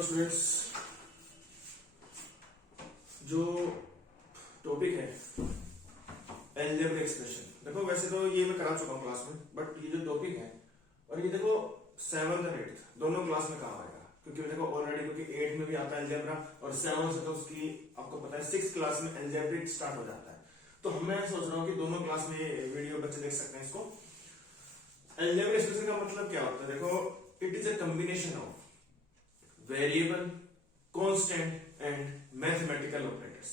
तो स्टूडेंट्स जो टॉपिक है अलजेब्रिक एक्सप्रेशन, देखो वैसे तो ये मैं करा चुका हूँ क्लास में, बट ये जो टॉपिक है और ये देखो 7th और 8th दोनों क्लास में काम आएगा, क्योंकि देखो ऑलरेडी क्योंकि 8 में भी आता है अलजेब्रा और 7 से तो उसकी आपको पता है 6th क्लास में अलजेब्रिक स्टार्ट हो जाता है। तो मैं सोच रहा हूँ कि दोनों क्लास में वीडियो बच्चे देख सकते हैं इसको। अलजेब्रिक एक्सप्रेशन का मतलब क्या होता है? देखो it is a combination of variable, constant and mathematical operators.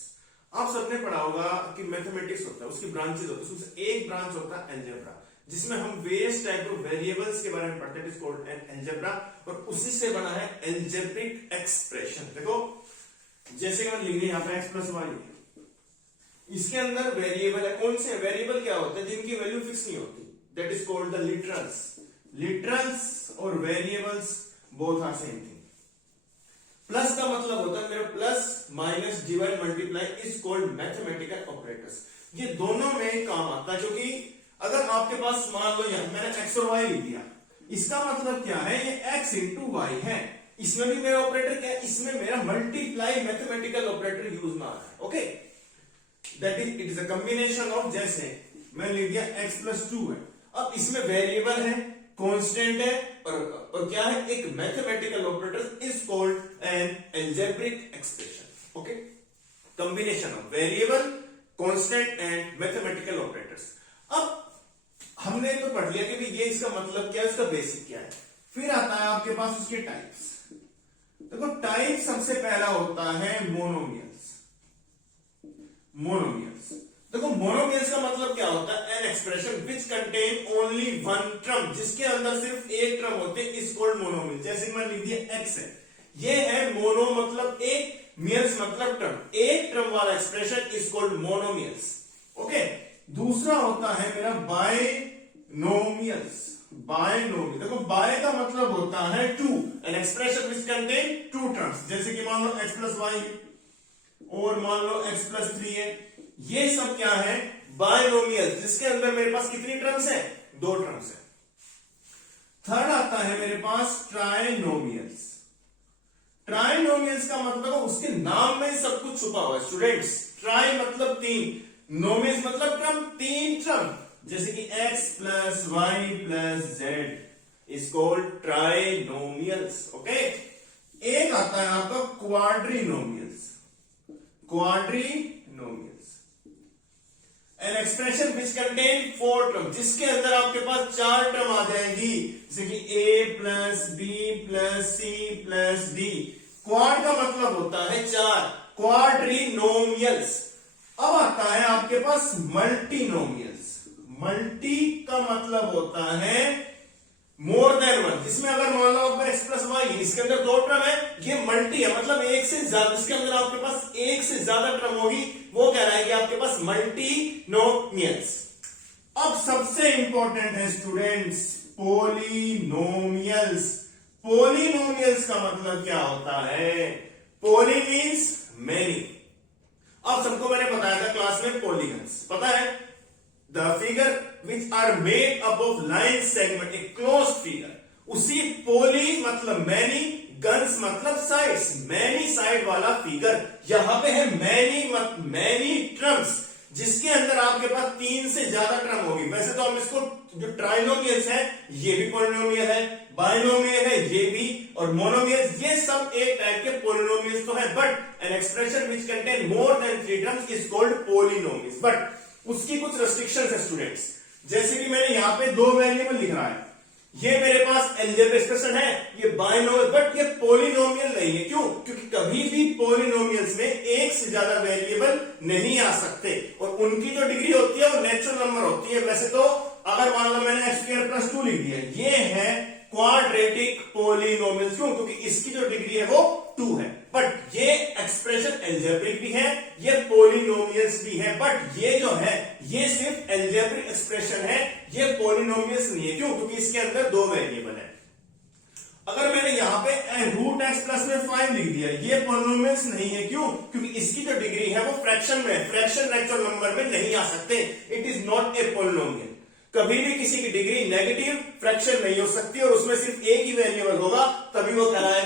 आप सबने पढ़ा होगा कि मैथमेटिक्स होता है, उसकी ब्रांचेस होती है, उसमें एक ब्रांच होता है अलजेब्रा, जिसमें हम वेरियस टाइप ऑफ वेरिएबल्स के बारे में पढ़ते हैं, it is called an algebra, और उसी से बना है अलजेब्रिक एक्सप्रेशन। देखो जैसे कि मैं लिख दिया यहाँ पे x प्लस वाई, इसके अंदर वेरिएबल है, कौन से वेरिएबल क्या होते हैं जिनकी वैल्यू फिक्स नहीं होती, that is called the literals. Literals और variables both are same thing. Plus का मतलब होता है मेरा plus minus divide multiply is called mathematical operators. ये दोनों में काम आता है, क्योंकि अगर आपके पास मान लो यहां मैंने x और y लिख दिया, इसका मतलब क्या है, ये x इंटू वाई है, इसमें भी मेरा ऑपरेटर क्या है, इसमें मेरा मल्टीप्लाई मैथमेटिकल ऑपरेटर यूज ना आ रहा है। Okay, that is it is a combination of, जैसे मैं लिख दिया x प्लस 2 है, अब इसमें वेरिएबल है, कांस्टेंट है और क्या है, एक mathematical operator is called an algebraic expression. Okay, combination of variable, constant and mathematical operators. अब हमने तो पढ़ लिया कि ये इसका मतलब क्या है, इसका बेसिक क्या है। फिर आता है आपके पास उसके टाइप्स। देखो टाइप सबसे पहला होता है मोनोमियल्स। मोनोमियल्स, देखो मोनोमियल्स का मतलब क्या होता है, N expression which contain only one term, जिसके अंदर सिर्फ एक टर्म होते हैं, इज कॉल्ड मोनोमियल। जैसे मैं लिख दिया x है, ये है मोनो मतलब एक, मियल्स मतलब टर्म, एक टर्म वाला expression is called monomials. Okay, दूसरा होता है मेरा बायनोमियल्स। बायनोमियल, देखो बाय का मतलब होता है two, an expression which contain two terms, जैसे कि मान लो x प्लस वाई और मान लो x प्लस 3 है, ये सब क्या है, बायनोमियल, जिसके अंदर मेरे पास कितनी टर्म्स है, 2 टर्म्स है। थर्ड आता है मेरे पास ट्राइनोमियल्स। ट्राइनोमियल्स का मतलब उसके नाम में सब कुछ छुपा हुआ है स्टूडेंट्स। ट्राई मतलब 3, नोमियल्स मतलब टर्म, 3 टर्म, जैसे कि x plus Y plus Z is called trinomials. Okay, एक आता है आपका quadrinomials. Quadrinomials, an expression which contain 4 term, जिसके अंदर आपके पास 4 टर्म आ जाएंगी, जैसे कि a plus B plus C plus D. Quad का मतलब होता है 4, क्वाड्रीनोमियल्स। अब आता है आपके पास मल्टीनोमियल्स। मल्टी का मतलब होता है मोर देन वन, जिसमें अगर मान लो आपका x प्लस वाई, इसके अंदर 2 टर्म है, ये मल्टी है, मतलब एक से ज्यादा, जिसके अंदर आपके पास एक से ज्यादा टर्म होगी, वो कह रहा है कि आपके पास मल्टीनोमियल्स। अब सबसे इंपॉर्टेंट है स्टूडेंट्स पोलिनोमियल्स। पोलिनोमियल्स का मतलब क्या होता है, पोली मीन्स मेनी। अब सबको मैंने बताया था क्लास में पॉलीगन्स, पता है, the figure which are made up of line segment, a closed figure. उसी पोली मतलब मैनी, गन्स मतलब साइड्स, मैनी साइड वाला फिगर। यहां पे है मैनी ट्रम्स, जिसके अंदर आपके पास 3 से ज्यादा ट्रम होगी। वैसे तो हम इसको, जो ट्राइनोमियल्स है ये भी पॉलिनोमियल है, बाइनोमियल है ये भी, और मोनोमियल्स, ये सब एक टाइप के पॉलिनोमियल्स तो है, but N expression which contain more than 3 terms is called polynomials. But उसकी कुछ रेस्ट्रिक्शंस है स्टूडेंट्स, जैसे कि मैंने यहां पे 2 वेरिएबल लिख रहा है, ये मेरे पास अलजेब्रिक एक्सप्रेशन है, ये बाइनोमियल, बट ये पॉलिनोमियल नहीं है। क्यों? क्योंकि कभी भी पॉलिनोमियल्स में एक से ज्यादा वेरिएबल नहीं आ सकते, और उनकी जो डिग्री होती है वो नेचुरल नंबर होती है। वैसे तो अगर मान लो मैंने x स्क्वायर प्लस 2 लिख दिया, ये है क्वाड्रेटिक पॉलिनोमियल्स। क्यों? क्योंकि इसकी जो डिग्री है वो 2 है, बट ये एक्सप्रेशन अलजेब्रिक भी है, ये पॉलिनोमियल्स भी है, बट ये जो है ये सिर्फ अलजेब्रिक एक्सप्रेशन है, ये पॉलिनोमियल्स नहीं है। क्यों? क्योंकि इसके अंदर 2 वेरिएबल है। अगर मैंने यहां पे रूट x प्लस में 5 लिख दिया, ये पॉलिनोमियल्स नहीं है। क्यों? क्योंकि इसकी जो डिग्री है वो फ्रैक्शन में है, फ्रैक्शन नेचुरल नंबर में नहीं आ सकते, it is not a polynomial. कभी भी किसी की डिग्री नेगेटिव फ्रैक्शन नहीं हो सकती और उसमें सिर्फ एक ही वेरिएबल होगा, तभी वो कहलाएगा